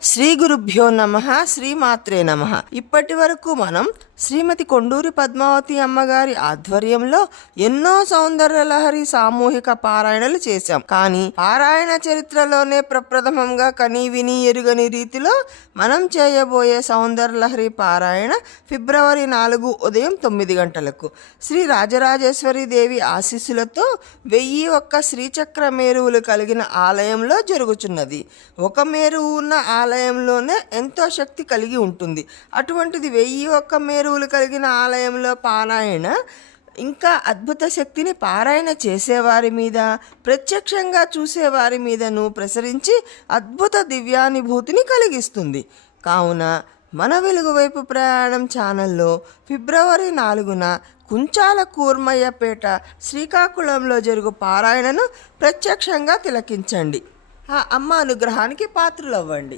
శ్రీ గురుభ్యో నమః. శ్రీమాత్రే నమః. ఇప్పటి వరకు మనం శ్రీమతి కొండూరి పద్మావతి అమ్మగారి ఆధ్వర్యంలో ఎన్నో సౌందర్యలహరి సామూహిక పారాయణలు చేశాం. కానీ పారాయణ చరిత్రలోనే ప్రప్రథమంగా కని విని ఎరుగని రీతిలో మనం చేయబోయే సౌందర్యలహరి పారాయణ ఫిబ్రవరి 4 ఉదయం 9 గంటలకు శ్రీ రాజరాజేశ్వరి దేవి ఆశీస్సులతో 1001 శ్రీచక్ర మేరువులు కలిగిన ఆలయంలో జరుగుచున్నది. ఒక మేరువు ఉన్న ఆలయంలోనే ఎంతో శక్తి కలిగి ఉంటుంది. అటువంటిది 1001 మేరువులు కలిగిన ఆలయంలో పారాయణ ఇంకా అద్భుత శక్తిని పారాయణ చేసేవారి మీద, ప్రత్యక్షంగా చూసేవారి మీదను ప్రసరించి అద్భుత దివ్యానుభూతిని కలిగిస్తుంది. కావున మన వెలుగు వైపు ప్రయాణం ఛానల్లో ఫిబ్రవరి 4న కుంచాల కూర్మయ్యపేట శ్రీకాకుళంలో జరుగు పారాయణను ప్రత్యక్షంగా తిలకించండి. ఆ అమ్మ అనుగ్రహానికి పాత్రులవ్వండి.